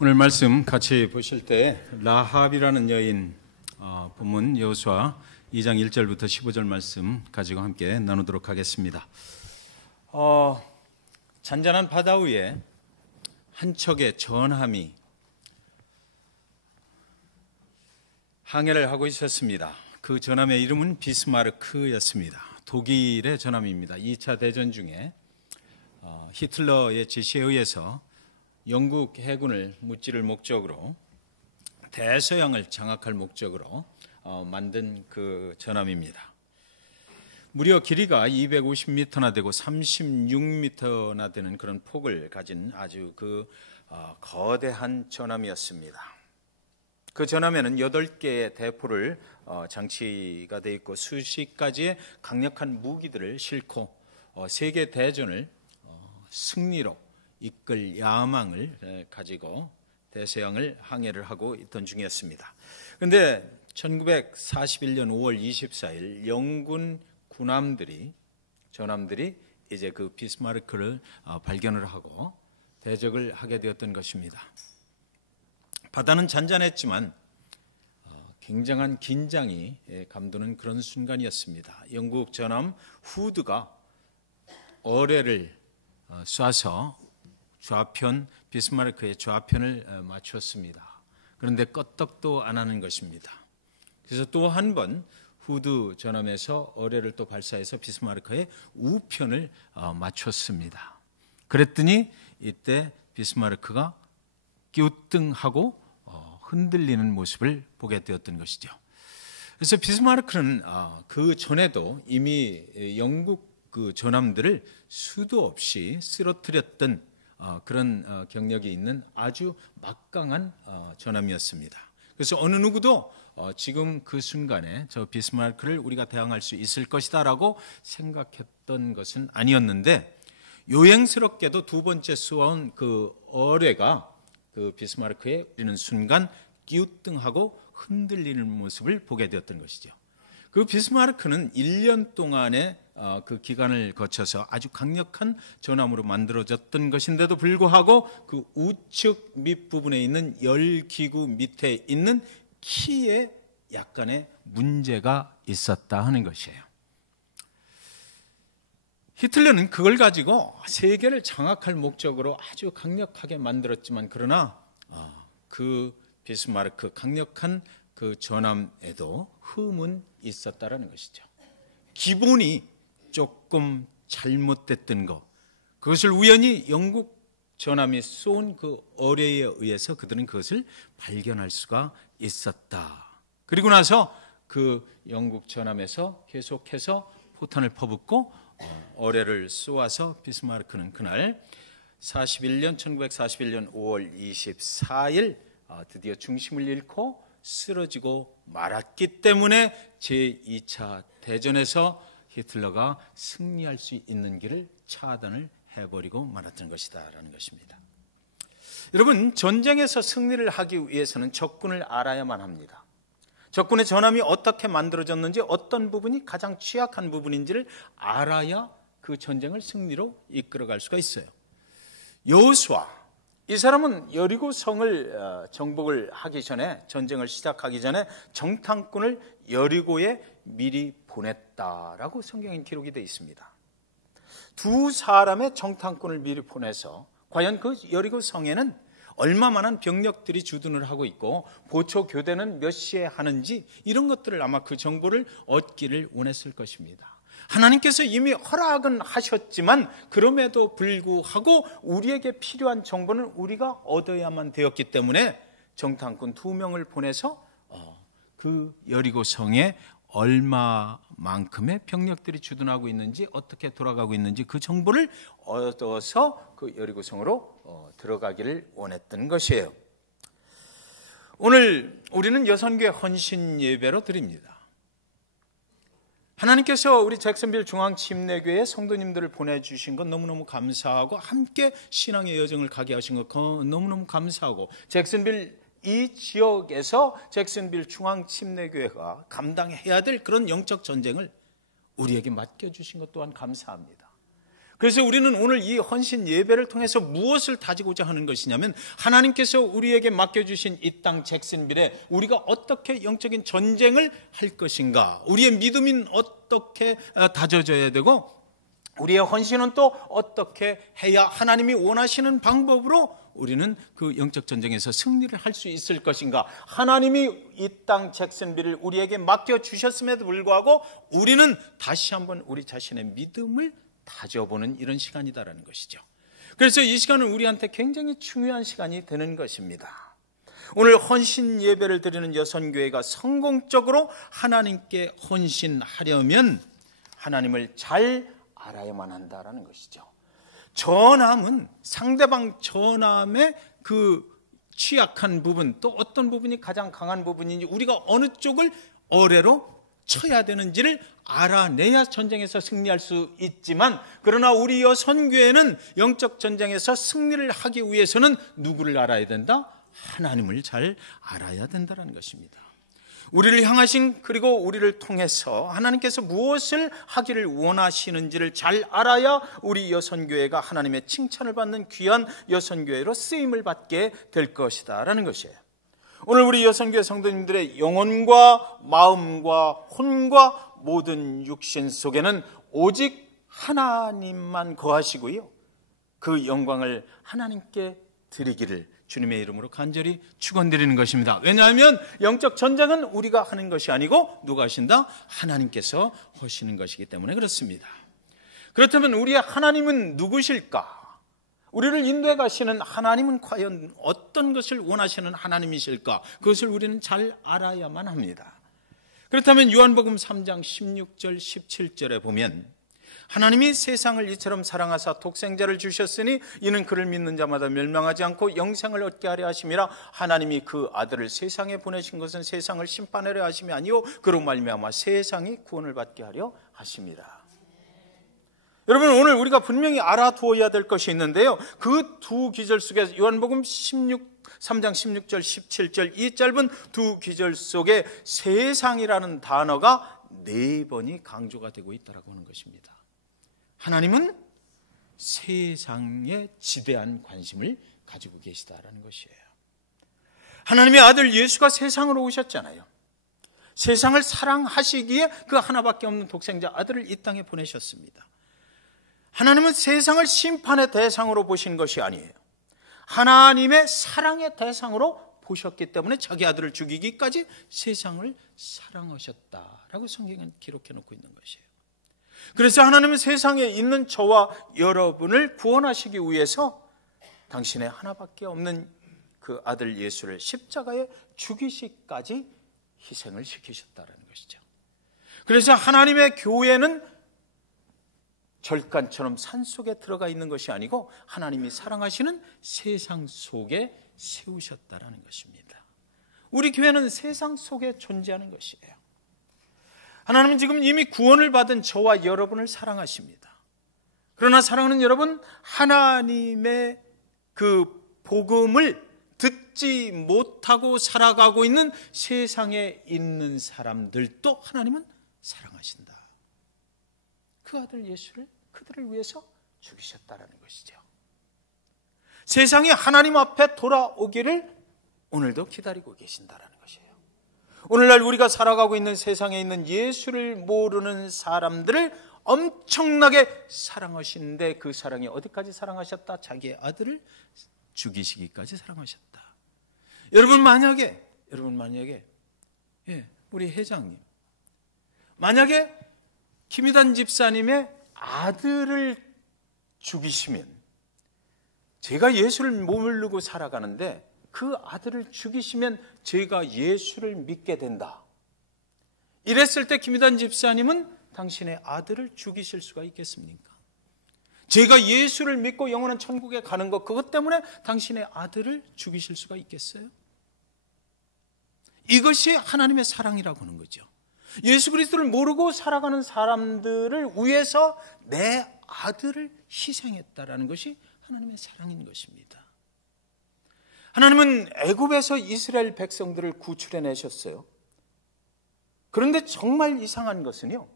오늘 말씀 같이 보실 때 라합이라는 여인 본문 여호수아 2장 1절부터 15절 말씀 가지고 함께 나누도록 하겠습니다. 잔잔한 바다 위에 한 척의 전함이 항해를 하고 있었습니다. 그 전함의 이름은 비스마르크였습니다. 독일의 전함입니다. 2차 대전 중에 히틀러의 지시에 의해서 영국 해군을 무찌를 목적으로 대서양을 장악할 목적으로 만든 그 전함입니다. 무려 길이가 250m나 되고 36m나 되는 그런 폭을 가진 아주 거대한 전함이었습니다. 그 전함에는 8개의 대포를 장치가 되어 있고 수십 가지의 강력한 무기들을 싣고 세계 대전을 승리로 이끌 야망을 가지고 대서양을 항해를 하고 있던 중이었습니다. 그런데 1941년 5월 24일 영군 전함들이 이제 그 비스마르크를 발견을 하고 대적을 하게 되었던 것입니다. 바다는 잔잔했지만 굉장한 긴장이 감도는 그런 순간이었습니다. 영국 전함 후드가 어뢰를 쏴서 비스마르크의 좌편을 맞추었습니다. 그런데 껐떡도 안 하는 것입니다. 그래서 또 한 번 후드 전함에서 어뢰를 또 발사해서 비스마르크의 우편을 맞췄습니다. 그랬더니 이때 비스마르크가 끼우뚱하고 흔들리는 모습을 보게 되었던 것이죠. 그래서 비스마르크는 그 전에도 이미 영국 그 전함들을 수도 없이 쓰러뜨렸던 그런 경력이 있는 아주 막강한 전함이었습니다. 그래서 어느 누구도 지금 그 순간에 저 비스마르크를 우리가 대항할 수 있을 것이다라고 생각했던 것은 아니었는데, 요행스럽게도 두 번째 쏘아온 그 어뢰가 그 비스마르크에 이르는 순간 끼우뚱하고 흔들리는 모습을 보게 되었던 것이죠. 그 비스마르크는 1년 동안의 그 기간을 거쳐서 아주 강력한 전함으로 만들어졌던 것인데도 불구하고 그 우측 밑부분에 있는 열기구 밑에 있는 키에 약간의 문제가 있었다 하는 것이에요. 히틀러는 그걸 가지고 세계를 장악할 목적으로 아주 강력하게 만들었지만, 그러나 그 비스마르크 강력한 그 전함에도 흠은 있었다라는 것이죠. 기본이 조금 잘못됐던 것, 그것을 우연히 영국 전함이 쏜 그 어뢰에 의해서 그들은 그것을 발견할 수가 있었다. 그리고 나서 그 영국 전함에서 계속해서 포탄을 퍼붓고 어뢰를 쏘아서 비스마르크는 그날 1941년 5월 24일 드디어 중심을 잃고 쓰러지고 말았기 때문에 제2차 대전에서 히틀러가 승리할 수 있는 길을 차단을 해버리고 말았던 것이다라는 것입니다. 여러분, 전쟁에서 승리를 하기 위해서는 적군을 알아야만 합니다. 적군의 전함이 어떻게 만들어졌는지, 어떤 부분이 가장 취약한 부분인지를 알아야 그 전쟁을 승리로 이끌어갈 수가 있어요. 여호수아, 이 사람은 여리고 성을 정복을 하기 전에, 전쟁을 시작하기 전에 정탐꾼을 여리고에 미리 보냈다라고 성경에 기록이 되어 있습니다. 두 사람의 정탐꾼을 미리 보내서 과연 그 여리고 성에는 얼마만한 병력들이 주둔을 하고 있고 보초 교대는 몇 시에 하는지, 이런 것들을 아마 그 정보를 얻기를 원했을 것입니다. 하나님께서 이미 허락은 하셨지만 그럼에도 불구하고 우리에게 필요한 정보는 우리가 얻어야만 되었기 때문에 정탐꾼 2명을 보내서 그 여리고 성에 얼마만큼의 병력들이 주둔하고 있는지, 어떻게 돌아가고 있는지 그 정보를 얻어서 그 여리고 성으로 들어가기를 원했던 것이에요. 오늘 우리는 여선교회 헌신 예배로 드립니다. 하나님께서 우리 잭슨빌 중앙침례교회 성도님들을 보내주신 것 너무너무 감사하고, 함께 신앙의 여정을 가게 하신 것 너무너무 감사하고, 잭슨빌 이 지역에서 잭슨빌 중앙침례교회가 감당해야 될 그런 영적 전쟁을 우리에게 맡겨주신 것 또한 감사합니다. 그래서 우리는 오늘 이 헌신 예배를 통해서 무엇을 다지고자 하는 것이냐면, 하나님께서 우리에게 맡겨주신 이 땅 잭슨빌에 우리가 어떻게 영적인 전쟁을 할 것인가, 우리의 믿음은 어떻게 다져져야 되고, 우리의 헌신은 또 어떻게 해야 하나님이 원하시는 방법으로 우리는 그 영적 전쟁에서 승리를 할 수 있을 것인가. 하나님이 이 땅 잭슨빌을 우리에게 맡겨주셨음에도 불구하고 우리는 다시 한번 우리 자신의 믿음을 다져보는 이런 시간이다라는 것이죠. 그래서 이 시간은 우리한테 굉장히 중요한 시간이 되는 것입니다. 오늘 헌신 예배를 드리는 여선교회가 성공적으로 하나님께 헌신하려면 하나님을 잘 알아야만 한다라는 것이죠. 전함은 상대방 전함의 그 취약한 부분, 또 어떤 부분이 가장 강한 부분인지, 우리가 어느 쪽을 어뢰로 쳐야 되는지를 알아내야 전쟁에서 승리할 수 있지만, 그러나 우리 여선교회는 영적 전쟁에서 승리를 하기 위해서는 누구를 알아야 된다? 하나님을 잘 알아야 된다는 것입니다. 우리를 향하신, 그리고 우리를 통해서 하나님께서 무엇을 하기를 원하시는지를 잘 알아야 우리 여선교회가 하나님의 칭찬을 받는 귀한 여선교회로 쓰임을 받게 될 것이다 라는 것이에요. 오늘 우리 여선교회 성도님들의 영혼과 마음과 혼과 모든 육신 속에는 오직 하나님만 거하시고요, 그 영광을 하나님께 드리기를 주님의 이름으로 간절히 축원드리는 것입니다. 왜냐하면 영적 전쟁은 우리가 하는 것이 아니고 누가 하신다? 하나님께서 하시는 것이기 때문에 그렇습니다. 그렇다면 우리의 하나님은 누구실까? 우리를 인도해 가시는 하나님은 과연 어떤 것을 원하시는 하나님이실까? 그것을 우리는 잘 알아야만 합니다. 그렇다면 요한복음 3장 16절 17절에 보면, 하나님이 세상을 이처럼 사랑하사 독생자를 주셨으니 이는 그를 믿는 자마다 멸망하지 않고 영생을 얻게 하려 하심이라. 하나님이 그 아들을 세상에 보내신 것은 세상을 심판하려 하심이 아니요 그로 말미암아 세상이 구원을 받게 하려 하심이라. 여러분, 오늘 우리가 분명히 알아두어야 될 것이 있는데요, 그 두 기절 속에 요한복음 3장 16절 17절 이 짧은 두 기절 속에 세상이라는 단어가 4번이 강조가 되고 있다고 하는 것입니다. 하나님은 세상에 지대한 관심을 가지고 계시다라는 것이에요. 하나님의 아들 예수가 세상으로 오셨잖아요. 세상을 사랑하시기에 그 하나밖에 없는 독생자 아들을 이 땅에 보내셨습니다. 하나님은 세상을 심판의 대상으로 보신 것이 아니에요. 하나님의 사랑의 대상으로 보셨기 때문에 자기 아들을 죽이기까지 세상을 사랑하셨다라고 성경은 기록해 놓고 있는 것이에요. 그래서 하나님은 세상에 있는 저와 여러분을 구원하시기 위해서 당신의 하나밖에 없는 그 아들 예수를 십자가에 죽이시기까지 희생을 시키셨다는 것이죠. 그래서 하나님의 교회는 절간처럼 산속에 들어가 있는 것이 아니고 하나님이 사랑하시는 세상 속에 세우셨다는 것입니다. 우리 교회는 세상 속에 존재하는 것이에요. 하나님은 지금 이미 구원을 받은 저와 여러분을 사랑하십니다. 그러나 사랑하는 여러분, 하나님의 그 복음을 듣지 못하고 살아가고 있는 세상에 있는 사람들도 하나님은 사랑하신다. 그 아들 예수를 그들을 위해서 죽이셨다는 것이죠. 세상이 하나님 앞에 돌아오기를 오늘도 기다리고 계신다는 것이에요. 오늘날 우리가 살아가고 있는 세상에 있는 예수를 모르는 사람들을 엄청나게 사랑하시는데, 그 사랑이 어디까지 사랑하셨다? 자기의 아들을 죽이시기까지 사랑하셨다. 여러분 만약에 우리 회장님, 만약에 김희단 집사님의 아들을 죽이시면, 제가 예수를 모르고 살아가는데 그 아들을 죽이시면 제가 예수를 믿게 된다, 이랬을 때 김희단 집사님은 당신의 아들을 죽이실 수가 있겠습니까? 제가 예수를 믿고 영원한 천국에 가는 것, 그것 때문에 당신의 아들을 죽이실 수가 있겠어요? 이것이 하나님의 사랑이라고 하는 거죠. 예수 그리스도를 모르고 살아가는 사람들을 위해서 내 아들을 희생했다라는 것이 하나님의 사랑인 것입니다. 하나님은 애굽에서 이스라엘 백성들을 구출해내셨어요. 그런데 정말 이상한 것은요,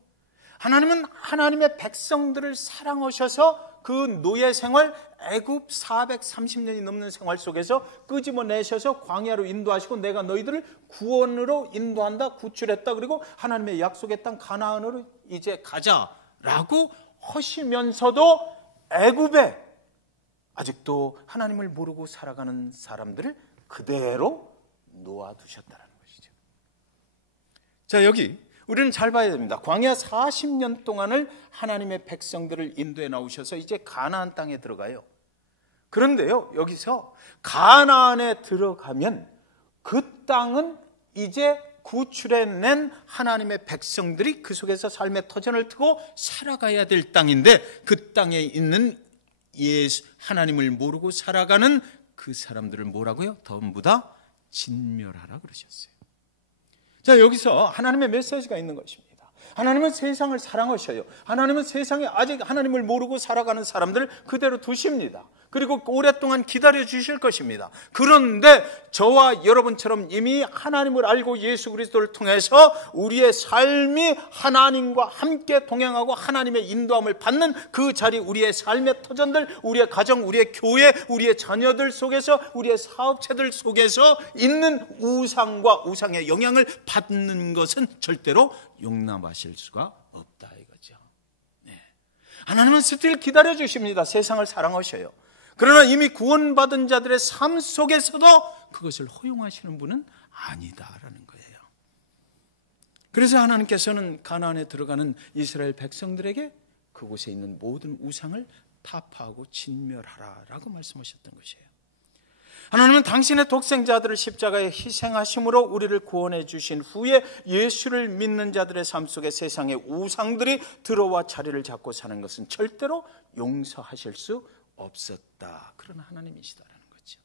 하나님은 하나님의 백성들을 사랑하셔서 그 노예 생활, 애굽 430년이 넘는 생활 속에서 끄집어내셔서 광야로 인도하시고 내가 너희들을 구원으로 인도한다, 구출했다. 그리고 하나님의 약속의 땅 가나안으로 이제 가자라고 하시면서도 애굽에 아직도 하나님을 모르고 살아가는 사람들을 그대로 놓아두셨다는 것이죠. 자, 여기 우리는 잘 봐야 됩니다. 광야 40년 동안을 하나님의 백성들을 인도해 나오셔서 이제 가나안 땅에 들어가요. 그런데요, 여기서 가나안에 들어가면 그 땅은 이제 구출해낸 하나님의 백성들이 그 속에서 삶의 터전을 트고 살아가야 될 땅인데, 그 땅에 있는 하나님을 모르고 살아가는 그 사람들을 뭐라고요? 전부 다 진멸하라 그러셨어요. 자, 여기서 하나님의 메시지가 있는 것입니다. 하나님은 세상을 사랑하셔요. 하나님은 세상에 아직 하나님을 모르고 살아가는 사람들을 그대로 두십니다. 그리고 오랫동안 기다려 주실 것입니다. 그런데 저와 여러분처럼 이미 하나님을 알고 예수 그리스도를 통해서 우리의 삶이 하나님과 함께 동행하고 하나님의 인도함을 받는 그 자리, 우리의 삶의 터전들, 우리의 가정, 우리의 교회, 우리의 자녀들 속에서, 우리의 사업체들 속에서 있는 우상과 우상의 영향을 받는 것은 절대로 용납하실 수가 없다 이거죠. 네. 하나님은 스틸 기다려 주십니다. 세상을 사랑하셔요. 그러나 이미 구원받은 자들의 삶 속에서도 그것을 허용하시는 분은 아니다라는 거예요. 그래서 하나님께서는 가나안에 들어가는 이스라엘 백성들에게 그곳에 있는 모든 우상을 타파하고 진멸하라라고 말씀하셨던 것이에요. 하나님은 당신의 독생자들을 십자가에 희생하심으로 우리를 구원해 주신 후에 예수를 믿는 자들의 삶 속에 세상의 우상들이 들어와 자리를 잡고 사는 것은 절대로 용서하실 수 없었다. 그런 하나님이시다라는 거죠.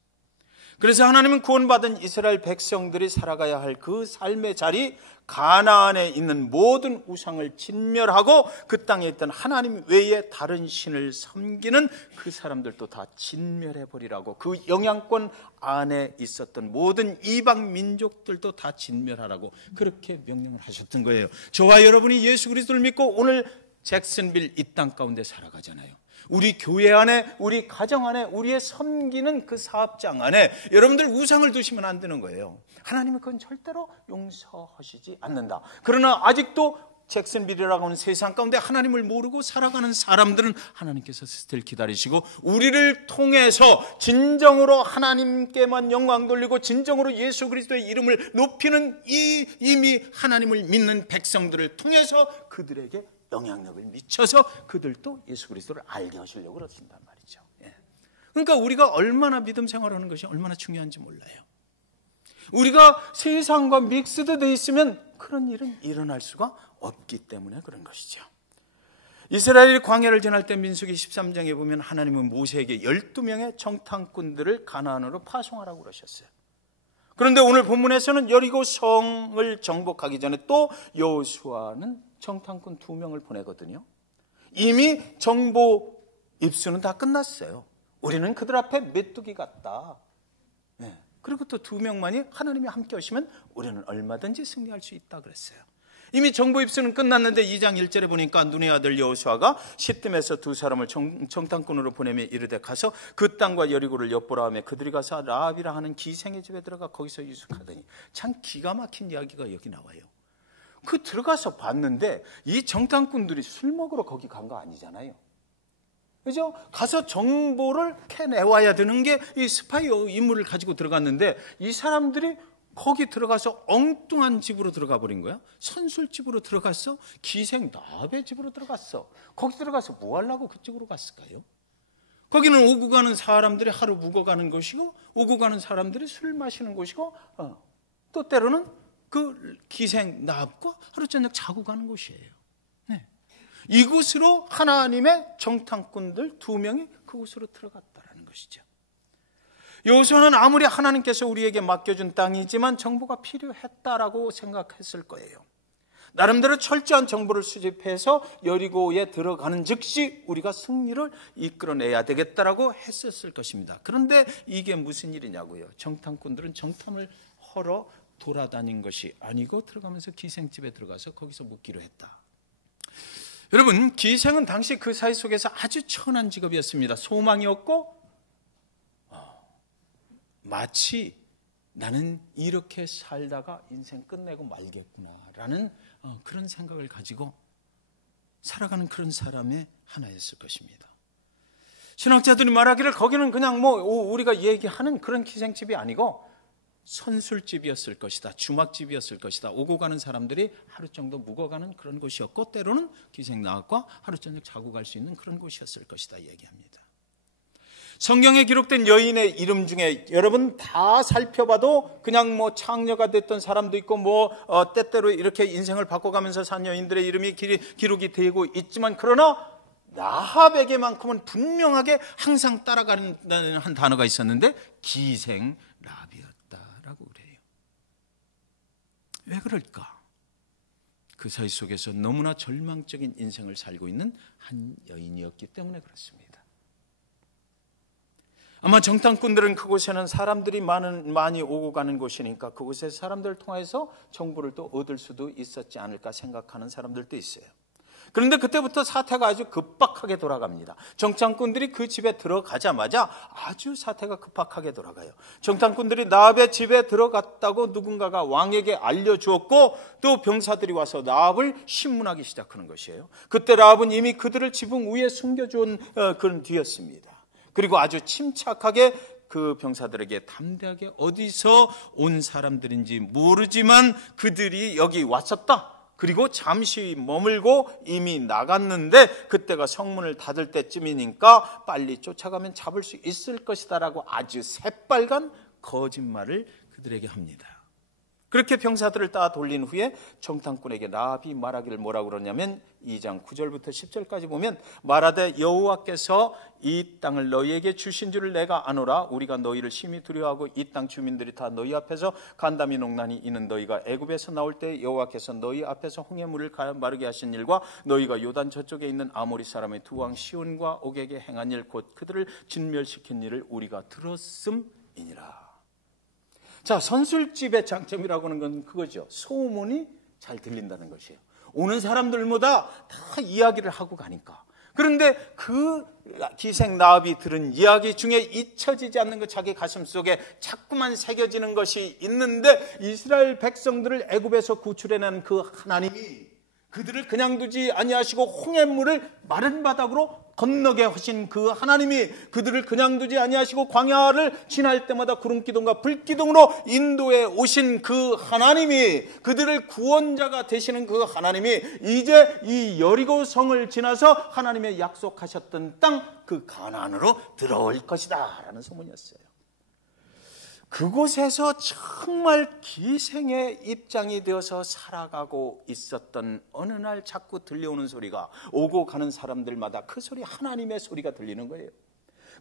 그래서 하나님은 구원받은 이스라엘 백성들이 살아가야 할 그 삶의 자리, 가나안에 있는 모든 우상을 진멸하고 그 땅에 있던 하나님 외에 다른 신을 섬기는 그 사람들도 다 진멸해버리라고, 그 영향권 안에 있었던 모든 이방 민족들도 다 진멸하라고 그렇게 명령을 하셨던 거예요. 저와 여러분이 예수 그리스도를 믿고 오늘 잭슨빌 이 땅 가운데 살아가잖아요. 우리 교회 안에, 우리 가정 안에, 우리의 섬기는 그 사업장 안에 여러분들 우상을 두시면 안 되는 거예요. 하나님은 그건 절대로 용서하시지 않는다. 그러나 아직도 잭슨빌이라고 하는 세상 가운데 하나님을 모르고 살아가는 사람들은 하나님께서 스틸 기다리시고 우리를 통해서 진정으로 하나님께만 영광 돌리고 진정으로 예수 그리스도의 이름을 높이는 이 이미 하나님을 믿는 백성들을 통해서 그들에게 영향력을 미쳐서 그들도 예수 그리스도를 알게 하시려고 그러신단 말이죠. 그러니까 우리가 얼마나 믿음 생활하는 것이 얼마나 중요한지 몰라요. 우리가 세상과 믹스드 돼 있으면 그런 일은 일어날 수가 없기 때문에 그런 것이죠. 이스라엘이 광야를 지날 때 민수기 13장에 보면 하나님은 모세에게 12명의 정탐꾼들을 가나안으로 파송하라고 그러셨어요. 그런데 오늘 본문에서는 여리고 성을 정복하기 전에 또 여호수아는 정탐꾼 2명을 보내거든요. 이미 정보 입수는 다 끝났어요. 우리는 그들 앞에 메뚜기 같다. 네. 그리고 또 2명만이 하나님이 함께 하시면 우리는 얼마든지 승리할 수 있다 그랬어요. 이미 정보 입수는 끝났는데 2장 1절에 보니까 눈의 아들 여호수아가 시딤에서 2사람을 정탐꾼으로 보내며 이르되 가서 그 땅과 여리고를 엿보라 하며 그들이 가서 라합이라 하는 기생의 집에 들어가 거기서 유숙하더니, 참 기가 막힌 이야기가 여기 나와요. 그 들어가서 봤는데 이 정탐꾼들이 술 먹으러 거기 간 거 아니잖아요. 그죠? 가서 정보를 캐내와야 되는 게 이 스파이 임무를 가지고 들어갔는데 이 사람들이 거기 들어가서 엉뚱한 집으로 들어가 버린 거야. 선술집으로 들어갔어. 기생 라합의 집으로 들어갔어. 거기 들어가서 뭐 하려고 그쪽으로 갔을까요? 거기는 오고 가는 사람들이 하루 묵어가는 곳이고 오고 가는 사람들이 술 마시는 곳이고 또 때로는 그 기생 라합과 하루 저녁 자고 가는 곳이에요. 네. 이곳으로 하나님의 정탐꾼들 2명이 그곳으로 들어갔다라는 것이죠. 여호수아는 아무리 하나님께서 우리에게 맡겨준 땅이지만 정보가 필요했다라고 생각했을 거예요. 나름대로 철저한 정보를 수집해서 여리고에 들어가는 즉시 우리가 승리를 이끌어내야 되겠다라고 했었을 것입니다. 그런데 이게 무슨 일이냐고요. 정탐꾼들은 정탐을 하러 돌아다닌 것이 아니고 들어가면서 기생집에 들어가서 거기서 묵기로 했다. 여러분, 기생은 당시 그 사회 속에서 아주 천한 직업이었습니다. 소망이 없고 마치 나는 이렇게 살다가 인생 끝내고 말겠구나라는 그런 생각을 가지고 살아가는 그런 사람의 하나였을 것입니다. 신학자들이 말하기를 거기는 그냥 우리가 얘기하는 그런 기생집이 아니고 선술집이었을 것이다, 주막집이었을 것이다. 오고 가는 사람들이 하루 정도 묵어가는 그런 곳이었고, 때로는 기생나앗과 하루 저녁 자고 갈 수 있는 그런 곳이었을 것이다 얘기합니다. 성경에 기록된 여인의 이름 중에 여러분 다 살펴봐도 그냥 창녀가 됐던 사람도 있고 때때로 이렇게 인생을 바꿔가면서 산 여인들의 이름이 기록이 되고 있지만, 그러나 라합에게만큼은 분명하게 항상 따라가는 한 단어가 있었는데 기생 라합이었다라고 그래요. 왜 그럴까? 그 사이 속에서 너무나 절망적인 인생을 살고 있는 한 여인이었기 때문에 그렇습니다. 아마 정탐꾼들은 그곳에는 사람들이 많이 오고 가는 곳이니까 그곳에 사람들을 통해서 정보를 또 얻을 수도 있었지 않을까 생각하는 사람들도 있어요. 그런데 그때부터 사태가 아주 급박하게 돌아갑니다. 정탐꾼들이 그 집에 들어가자마자 아주 사태가 급박하게 돌아가요. 정탐꾼들이 라합의 집에 들어갔다고 누군가가 왕에게 알려주었고, 또 병사들이 와서 라합을 신문하기 시작하는 것이에요. 그때 라합은 이미 그들을 지붕 위에 숨겨준 그런 뒤였습니다. 그리고 아주 침착하게 그 병사들에게 담대하게 어디서 온 사람들인지 모르지만 그들이 여기 왔었다, 그리고 잠시 머물고 이미 나갔는데 그때가 성문을 닫을 때쯤이니까 빨리 쫓아가면 잡을 수 있을 것이다 라고 아주 새빨간 거짓말을 그들에게 합니다. 그렇게 병사들을 따 돌린 후에 정탐꾼에게 라합이 말하기를 뭐라고 그러냐면 2장 9절부터 10절까지 보면, 말하되 여호와께서 이 땅을 너희에게 주신 줄을 내가 아노라. 우리가 너희를 심히 두려워하고 이 땅 주민들이 다 너희 앞에서 간담이 농난이 있는 너희가 애굽에서 나올 때 여호와께서 너희 앞에서 홍해 물을 마르게 하신 일과 너희가 요단 저쪽에 있는 아모리 사람의 두 왕 시온과 옥에게 행한 일, 곧 그들을 진멸시킨 일을 우리가 들었음이니라. 자, 선술집의 장점이라고 하는 건 그거죠. 소문이 잘 들린다는 것이에요. 오는 사람들마다 다 이야기를 하고 가니까. 그런데 그 기생 라합이 들은 이야기 중에 잊혀지지 않는 그 자기 가슴 속에 자꾸만 새겨지는 것이 있는데, 이스라엘 백성들을 애굽에서 구출해낸 그 하나님이 그들을 그냥 두지 아니하시고 홍해물을 마른 바닥으로 건너게 하신 그 하나님이 그들을 그냥 두지 아니하시고 광야를 지날 때마다 구름기둥과 불기둥으로 인도해 오신 그 하나님이, 그들을 구원자가 되시는 그 하나님이 이제 이 여리고 성을 지나서 하나님의 약속하셨던 땅, 그 가나안으로 들어올 것이다 라는 소문이었어요. 그곳에서 정말 기생의 입장이 되어서 살아가고 있었던 어느 날 자꾸 들려오는 소리가, 오고 가는 사람들마다 그 소리, 하나님의 소리가 들리는 거예요.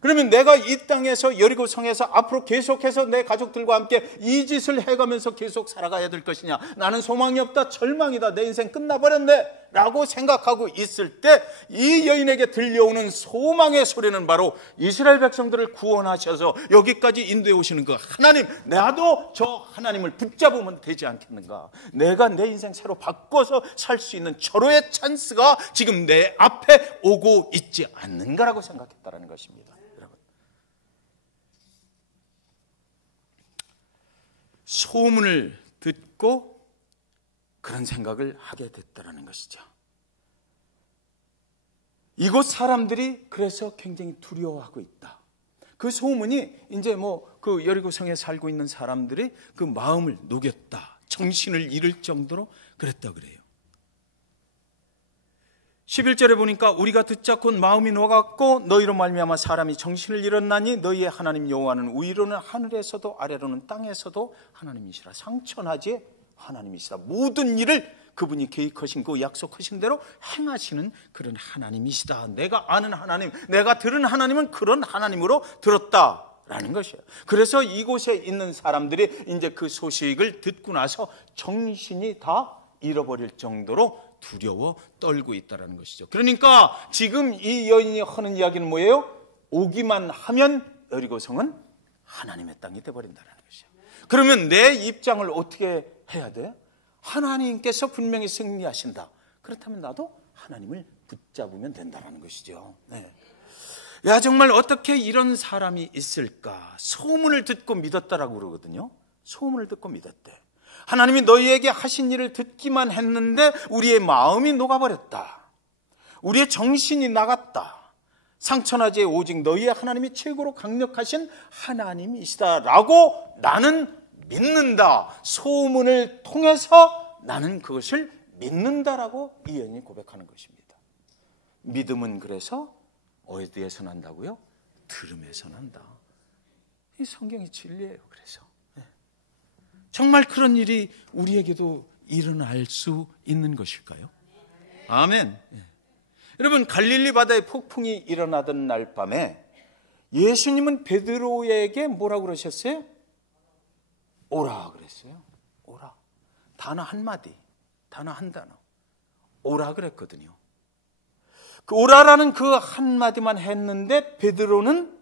그러면 내가 이 땅에서 여리고 성에서 앞으로 계속해서 내 가족들과 함께 이 짓을 해가면서 계속 살아가야 될 것이냐, 나는 소망이 없다, 절망이다, 내 인생 끝나버렸네 라고 생각하고 있을 때 이 여인에게 들려오는 소망의 소리는 바로 이스라엘 백성들을 구원하셔서 여기까지 인도해 오시는 그 하나님, 나도 저 하나님을 붙잡으면 되지 않겠는가, 내가 내 인생 새로 바꿔서 살 수 있는 절호의 찬스가 지금 내 앞에 오고 있지 않는가라고 생각했다는 것입니다. 소문을 듣고 그런 생각을 하게 됐다는 것이죠. 이곳 사람들이 그래서 굉장히 두려워하고 있다. 그 소문이 이제 그 여리고성에 살고 있는 사람들이 그 마음을 녹였다, 정신을 잃을 정도로 그랬다 그래요. 11절에 보니까 우리가 듣자 곧 마음이 녹았고 너희로 말미암아 사람이 정신을 잃었나니 너희의 하나님 여호와는 위로는 하늘에서도 아래로는 땅에서도 하나님이시라. 상천하지의 하나님이시라. 모든 일을 그분이 계획하신 그 약속하신 대로 행하시는 그런 하나님이시다. 내가 아는 하나님, 내가 들은 하나님은 그런 하나님으로 들었다라는 것이에요. 그래서 이곳에 있는 사람들이 이제 그 소식을 듣고 나서 정신이 다 잃어버릴 정도로 두려워 떨고 있다는 것이죠. 그러니까 지금 이 여인이 하는 이야기는 뭐예요? 오기만 하면 여리고성은 하나님의 땅이 되어버린다는 것이죠. 그러면 내 입장을 어떻게 해야 돼? 하나님께서 분명히 승리하신다. 그렇다면 나도 하나님을 붙잡으면 된다는 것이죠. 네. 야, 정말 어떻게 이런 사람이 있을까? 소문을 듣고 믿었다라고 그러거든요. 소문을 듣고 믿었대. 하나님이 너희에게 하신 일을 듣기만 했는데 우리의 마음이 녹아버렸다. 우리의 정신이 나갔다. 상천하지에 오직 너희의 하나님이 최고로 강력하신 하나님이시다라고 나는 믿는다. 소문을 통해서 나는 그것을 믿는다라고 이 여인이 고백하는 것입니다. 믿음은 그래서 어디에서 난다고요? 들음에서 난다. 이 성경이 진리예요. 그래서 정말 그런 일이 우리에게도 일어날 수 있는 것일까요? 아멘. 여러분, 갈릴리 바다에 폭풍이 일어나던 날 밤에 예수님은 베드로에게 뭐라고 그러셨어요? 오라 그랬어요. 오라. 단어 한마디, 단어 한 단어. 오라 그랬거든요. 그 오라라는 그 한마디만 했는데 베드로는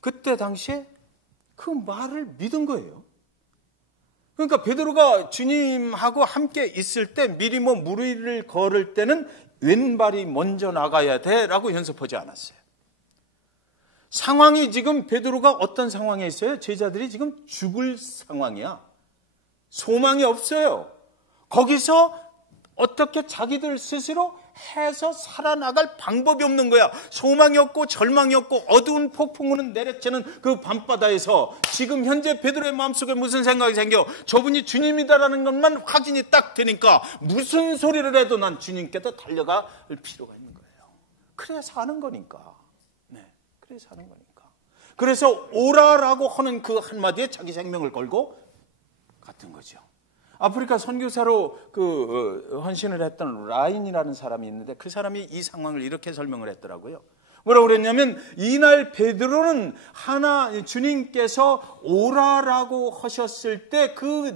그때 당시에 그 말을 믿은 거예요. 그러니까 베드로가 주님하고 함께 있을 때 미리 무리를 걸을 때는 왼발이 먼저 나가야 돼라고 연습하지 않았어요. 상황이 지금 베드로가 어떤 상황에 있어요? 제자들이 지금 죽을 상황이야. 소망이 없어요. 거기서 어떻게 자기들 스스로 해서 살아나갈 방법이 없는 거야. 소망이 없고 절망이 없고 어두운 폭풍우는 내려치는 그 밤바다에서 지금 현재 베드로의 마음속에 무슨 생각이 생겨? 저분이 주님이다라는 것만 확인이 딱 되니까 무슨 소리를 해도 난 주님께도 달려갈 필요가 있는 거예요. 그래야 사는 거니까. 네, 그래야 사는 거니까. 그래서 오라라고 하는 그 한마디에 자기 생명을 걸고 갔던 거죠. 아프리카 선교사로 헌신을 했던 라인이라는 사람이 있는데 그 사람이 이 상황을 이렇게 설명을 했더라고요. 뭐라고 그랬냐면 이날 베드로는 주님께서 오라라고 하셨을 때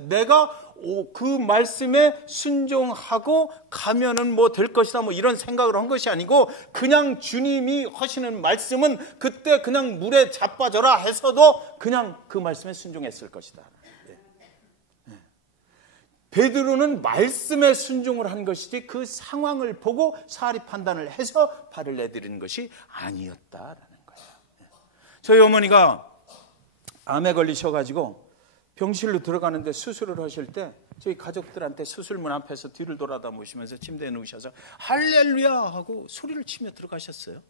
내가 그 말씀에 순종하고 가면은 될 것이다 이런 생각을 한 것이 아니고 그냥 주님이 하시는 말씀은 그때 그냥 물에 자빠져라 해서도 그냥 그 말씀에 순종했을 것이다. 베드로는 말씀에 순종을 한 것이지 그 상황을 보고 사리 판단을 해서 발을 내디는 것이 아니었다라는 거예요. 저희 어머니가 암에 걸리셔가지고 병실로 들어가는데 수술을 하실 때 저희 가족들한테 수술문 앞에서 뒤를 돌아다 보시면서 침대에 누우셔서 할렐루야 하고 소리를 치며 들어가셨어요.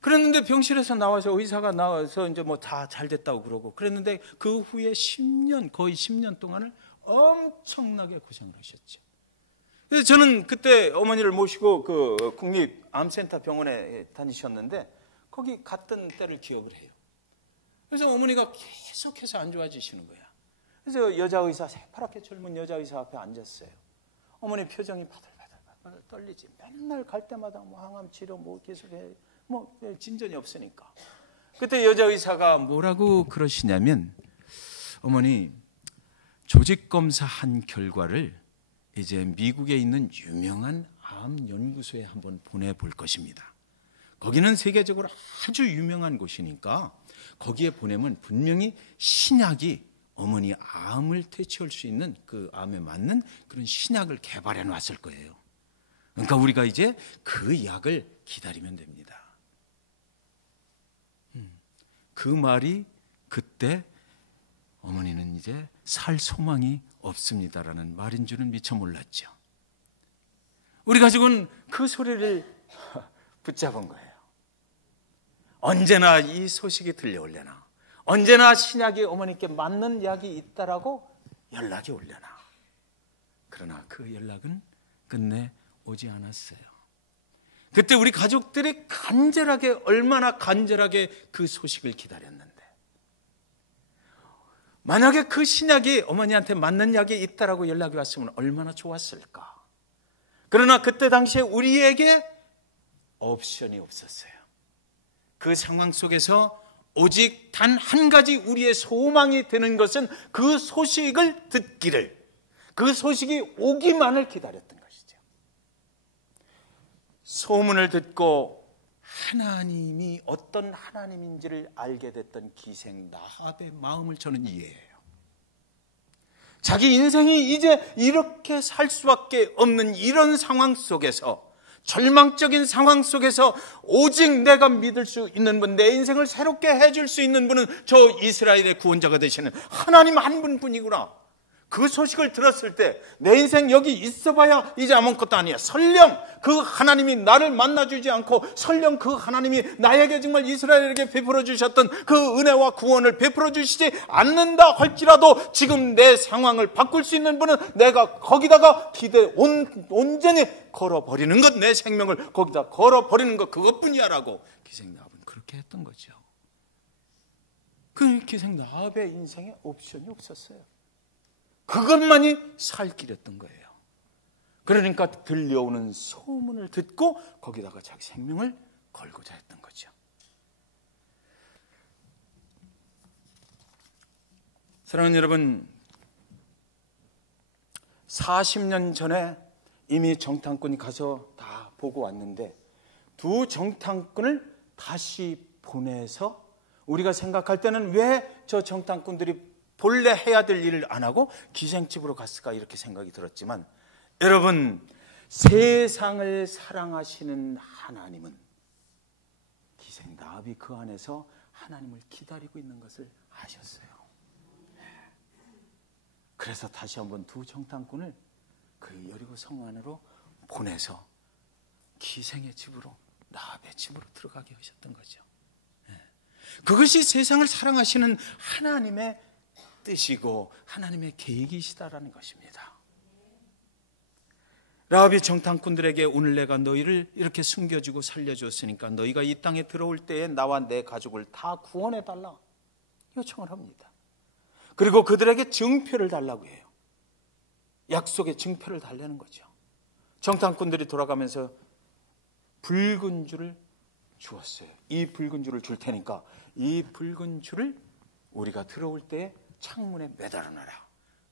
그랬는데 병실에서 나와서 의사가 나와서 이제 다 잘 됐다고 그러고 그랬는데 그 후에 거의 10년 동안을 엄청나게 고생을 하셨죠. 그래서 저는 그때 어머니를 모시고 그 국립암센터 병원에 다니셨는데 거기 갔던 때를 기억을 해요. 그래서 어머니가 계속해서 안 좋아지시는 거야. 그래서 여자 의사, 새파랗게 젊은 여자 의사 앞에 앉았어요. 어머니 표정이 바들바들 떨리지. 맨날 갈 때마다 항암 치료 계속해 진전이 없으니까. 그때 여자 의사가 뭐라고 그러시냐면 어머니 조직 검사한 결과를 이제 미국에 있는 유명한 암 연구소에 한번 보내볼 것입니다. 거기는 세계적으로 아주 유명한 곳이니까 거기에 보내면 분명히 신약이 어머니 암을 퇴치할 수 있는 그 암에 맞는 그런 신약을 개발해 놨을 거예요. 그러니까 우리가 이제 그 약을 기다리면 됩니다. 그 말이 그때 어머니는 이제 살 소망이 없습니다라는 말인 줄은 미처 몰랐죠. 우리 가족은 그 소리를 붙잡은 거예요. 언제나 이 소식이 들려오려나, 언제나 신약이 어머니께 맞는 약이 있다라고 연락이 오려나. 그러나 그 연락은 끝내 오지 않았어요. 그때 우리 가족들이 얼마나 간절하게 그 소식을 기다렸는데, 만약에 그 신약이 어머니한테 맞는 약이 있다라고 연락이 왔으면 얼마나 좋았을까. 그러나 그때 당시에 우리에게 옵션이 없었어요. 그 상황 속에서 오직 단 한 가지 우리의 소망이 되는 것은 그 소식을 듣기를, 그 소식이 오기만을 기다렸던 것이죠. 소문을 듣고 하나님이 어떤 하나님인지를 알게 됐던 기생 라합의 마음을 저는 이해해요. 자기 인생이 이제 이렇게 살 수밖에 없는 이런 상황 속에서 절망적인 상황 속에서 오직 내가 믿을 수 있는 분, 내 인생을 새롭게 해줄 수 있는 분은 저 이스라엘의 구원자가 되시는 하나님 한 분뿐이구나. 그 소식을 들었을 때 내 인생 여기 있어봐야 이제 아무것도 아니야. 설령 그 하나님이 나를 만나주지 않고 설령 그 하나님이 나에게 정말 이스라엘에게 베풀어 주셨던 그 은혜와 구원을 베풀어 주시지 않는다 할지라도 지금 내 상황을 바꿀 수 있는 분은 내가 거기다가 온전히 걸어버리는 것, 내 생명을 거기다 걸어버리는 것, 그것뿐이야 라고 기생나합은 그렇게 했던 거죠. 그 기생나합의 인생에 옵션이 없었어요. 그것만이 살 길이었던 거예요. 그러니까 들려오는 소문을 듣고 거기다가 자기 생명을 걸고자 했던 거죠. 사랑하는 여러분, 40년 전에 이미 정탐꾼이 가서 다 보고 왔는데 두 정탐꾼을 다시 보내서 우리가 생각할 때는 왜 저 정탐꾼들이 본래 해야 될 일을 안 하고 기생집으로 갔을까 이렇게 생각이 들었지만, 여러분, 세상을 사랑하시는 하나님은 기생나합이 그 안에서 하나님을 기다리고 있는 것을 아셨어요. 그래서 다시 한번 두 정탐꾼을 그 여리고 성 안으로 보내서 기생의 집으로, 나합의 집으로 들어가게 하셨던 거죠. 그것이 세상을 사랑하시는 하나님의 뜻이고 하나님의 계획이시다라는 것입니다. 라합이 정탐꾼들에게 오늘 내가 너희를 이렇게 숨겨주고 살려주었으니까 너희가 이 땅에 들어올 때에 나와 내 가족을 다 구원해달라 요청을 합니다. 그리고 그들에게 증표를 달라고 해요. 약속의 증표를 달라는 거죠. 정탐꾼들이 돌아가면서 붉은 줄을 주었어요. 이 붉은 줄을 줄 테니까 이 붉은 줄을 우리가 들어올 때 창문에 매달아놔라.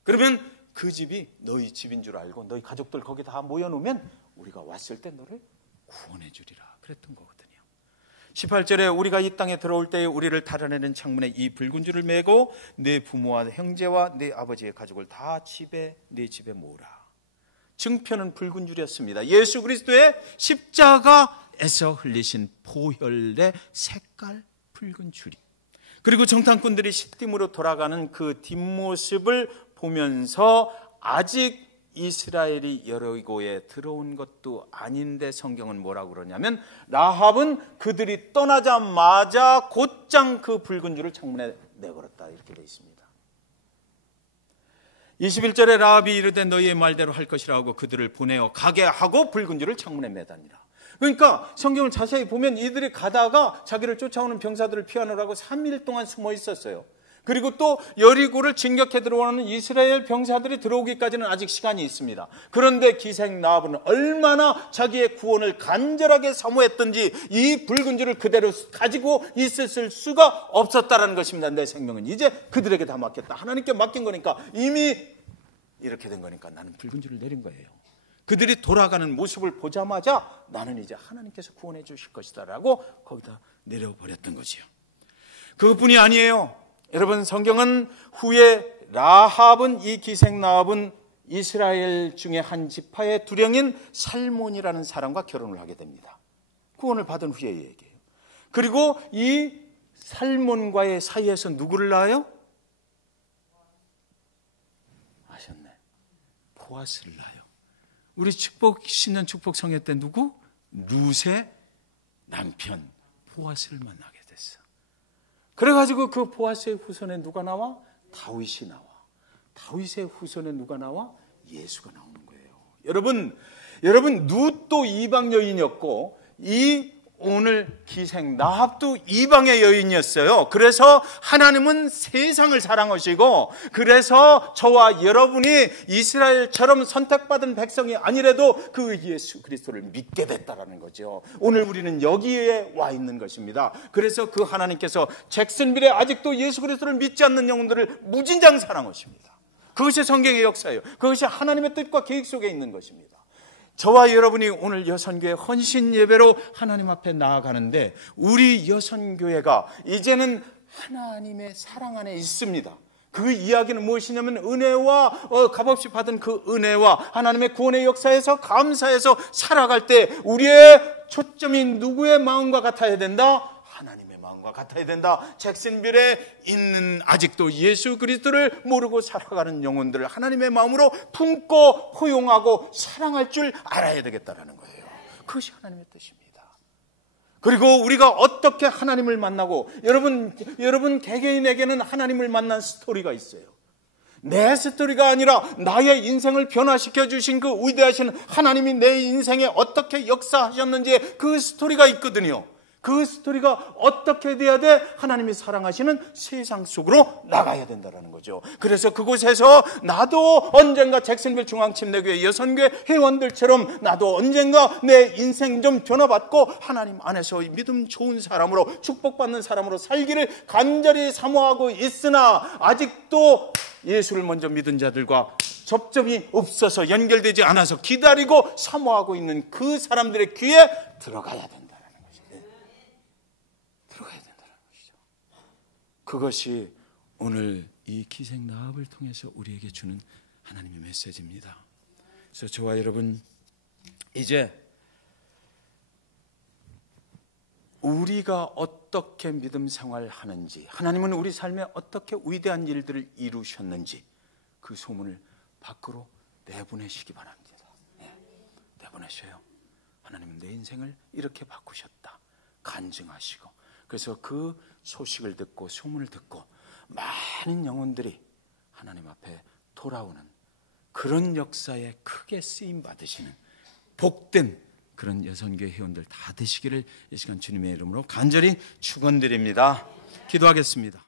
그러면 그 집이 너희 집인 줄 알고 너희 가족들 거기 다 모여놓으면 우리가 왔을 때 너를 구원해 주리라 그랬던 거거든요. 18절에 우리가 이 땅에 들어올 때 우리를 달아내는 창문에 이 붉은 줄을 매고 네 부모와 형제와 네 아버지의 가족을 다 네 집에 모으라. 증표는 붉은 줄이었습니다. 예수 그리스도의 십자가에서 흘리신 보혈의 색깔 붉은 줄이. 그리고 정탐꾼들이 시딤으로 돌아가는 그 뒷모습을 보면서 아직 이스라엘이 여리고에 들어온 것도 아닌데 성경은 뭐라고 그러냐면 라합은 그들이 떠나자마자 곧장 그 붉은 줄을 창문에 내걸었다 이렇게 되어 있습니다. 21절에 라합이 이르되 너희의 말대로 할 것이라 하고 그들을 보내어 가게 하고 붉은 줄을 창문에 매다니라. 그러니까 성경을 자세히 보면 이들이 가다가 자기를 쫓아오는 병사들을 피하느라고 3일 동안 숨어 있었어요. 그리고 또 여리고를 진격해 들어오는 이스라엘 병사들이 들어오기까지는 아직 시간이 있습니다. 그런데 기생나합은 얼마나 자기의 구원을 간절하게 사모했던지 이 붉은 줄을 그대로 가지고 있었을 수가 없었다는 것입니다. 내 생명은 이제 그들에게 다 맡겼다. 하나님께 맡긴 거니까 이미 이렇게 된 거니까 나는 붉은 줄을 내린 거예요. 그들이 돌아가는 모습을 보자마자 나는 이제 하나님께서 구원해 주실 것이다 라고 거기다 내려버렸던 거지요. 그것뿐이 아니에요. 여러분, 성경은 후에 라합은, 이 기생라합은 이스라엘 중에 한 지파의 두령인 살몬이라는 사람과 결혼을 하게 됩니다. 구원을 받은 후의 얘기예요. 그리고 이 살몬과의 사이에서 누구를 낳아요? 아셨네. 보아스를 낳아요. 우리 신년 축복 성회 때 누구? 룻의 남편 보아스를 만나게 됐어. 그래가지고 그 보아스의 후손에 누가 나와? 다윗이 나와. 다윗의 후손에 누가 나와? 예수가 나오는 거예요. 여러분 룻도 이방 여인이었고 이 오늘 기생 나합도 이방의 여인이었어요. 그래서 하나님은 세상을 사랑하시고 그래서 저와 여러분이 이스라엘처럼 선택받은 백성이 아니래도 그 예수 그리스도를 믿게 됐다라는 거죠. 오늘 우리는 여기에 와 있는 것입니다. 그래서 그 하나님께서 잭슨빌에 아직도 예수 그리스도를 믿지 않는 영혼들을 무진장 사랑하십니다. 그것이 성경의 역사예요. 그것이 하나님의 뜻과 계획 속에 있는 것입니다. 저와 여러분이 오늘 여선교회 헌신 예배로 하나님 앞에 나아가는데 우리 여선교회가 이제는 하나님의 사랑 안에 있습니다. 그 이야기는 무엇이냐면 은혜와 값없이 받은 그 은혜와 하나님의 구원의 역사에서 감사해서 살아갈 때 우리의 초점이 누구의 마음과 같아야 된다? 하나님의 마음과 같아야 된다. 잭슨빌에 있는 아직도 예수 그리스도를 모르고 살아가는 영혼들을 하나님의 마음으로 품고 포용하고 사랑할 줄 알아야 되겠다라는 거예요. 그것이 하나님의 뜻입니다. 그리고 우리가 어떻게 하나님을 만나고, 여러분 개개인에게는 하나님을 만난 스토리가 있어요. 내 스토리가 아니라 나의 인생을 변화시켜 주신 그 위대하신 하나님이 내 인생에 어떻게 역사하셨는지 그 스토리가 있거든요. 그 스토리가 어떻게 돼야 돼? 하나님이 사랑하시는 세상 속으로 나가야 된다는 거죠. 그래서 그곳에서 나도 언젠가 잭슨빌 중앙침례교회 여선교회 회원들처럼 나도 언젠가 내 인생 좀 변화받고 하나님 안에서 믿음 좋은 사람으로 축복받는 사람으로 살기를 간절히 사모하고 있으나 아직도 예수를 먼저 믿은 자들과 접점이 없어서 연결되지 않아서 기다리고 사모하고 있는 그 사람들의 귀에 들어가야 된다. 그것이 오늘 이 기생라합을 통해서 우리에게 주는 하나님의 메시지입니다. 그래서 저와 여러분, 이제 우리가 어떻게 믿음 생활하는지, 하나님은 우리 삶에 어떻게 위대한 일들을 이루셨는지 그 소문을 밖으로 내보내시기 바랍니다. 내보내셔요. 하나님은 내 인생을 이렇게 바꾸셨다 간증하시고, 그래서 그 소식을 듣고 소문을 듣고 많은 영혼들이 하나님 앞에 돌아오는 그런 역사에 크게 쓰임 받으시는 복된 그런 여선교회 회원들 다 되시기를 이 시간 주님의 이름으로 간절히 축원드립니다. 기도하겠습니다.